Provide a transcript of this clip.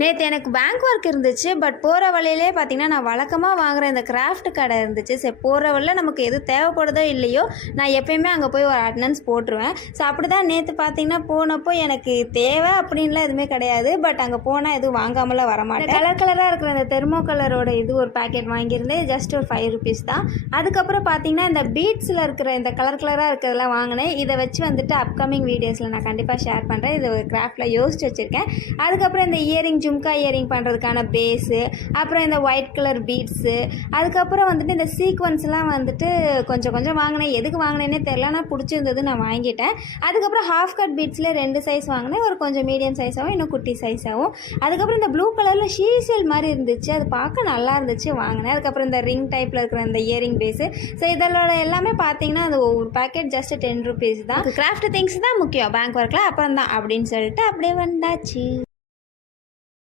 நேற்று எனக்கு bank work இருந்துச்சு. பட் போகிற வழியிலே பார்த்தீங்கன்னா நான் வழக்கமாக வாங்குகிற இந்த கிராஃப்ட் கடை இருந்துச்சு. சரி, போகிற வழியில் நமக்கு எது தேவைப்படுதோ இல்லையோ நான் எப்பயுமே அங்கே போய் ஒரு அட்டனன்ஸ் போட்டுருவேன். ஸோ அப்படி தான் நேற்று பார்த்தீங்கன்னா போனப்போ எனக்கு தேவை அப்படின்லாம் எதுவுமே கிடையாது. பட் அங்கே போனால் எதுவும் வாங்காமலாம் வரமாட்டேன். கலர் கலராக இருக்கிற அந்த தெர்மோ கலரோட இது ஒரு பேக்கெட் வாங்கியிருந்தேன். ஜஸ்ட் ஒரு 5 rupees தான். அதுக்கப்புறம் பார்த்தீங்கன்னா இந்த பீட்ஸில் இருக்கிற இந்த கலர் கலராக இருக்கிறதெல்லாம் வாங்கினேன். இதை வச்சு வந்துட்டு அப்கமிங் வீடியோஸில் நான் கண்டிப்பாக ஷேர் பண்ணுறேன். இது ஒரு கிராஃப்டில் யோசிச்சு வச்சுருக்கேன். அதுக்கப்புறம் இந்த இயரிங் ஜும்கா இயரிங் பண்ணுறதுக்கான பேஸு, அப்புறம் இந்த ஒயிட் கலர் பீட்ஸு, அதுக்கப்புறம் வந்துட்டு இந்த சீக்வன்ஸ்லாம் வந்துட்டு கொஞ்சம் கொஞ்சம் வாங்கினேன். எதுக்கு வாங்கினேன்னே தெரில, ஆனால் பிடிச்சிருந்தது நான் வாங்கிட்டேன். அதுக்கப்புறம் ஹாஃப் கட் பீட்ஸில் 2 சைஸ் வாங்கினேன். ஒரு கொஞ்சம் மீடியம் சைஸாகவும் இன்னும் குட்டி சைஸாகவும். அதுக்கப்புறம் இந்த ப்ளூ கலரில் ஷீசல் மாதிரி இருந்துச்சு, அது பார்க்க நல்லா இருந்துச்சு, வாங்கினேன். அதுக்கப்புறம் இந்த ரிங் டைப்பில் இருக்கிற இந்த இயரிங் பேஸு. ஸோ இதோட எல்லாமே பார்த்தீங்கன்னா அது ஒரு பேக்கெட் ஜஸ்ட் 10 rupees தான். கிராஃப்ட் திங்ஸ் தான் முக்கியம் பேங்க் ஒர்க்கில், அப்புறம் தான் அப்படின்னு சொல்லிட்டு அப்படியே வந்தாச்சு.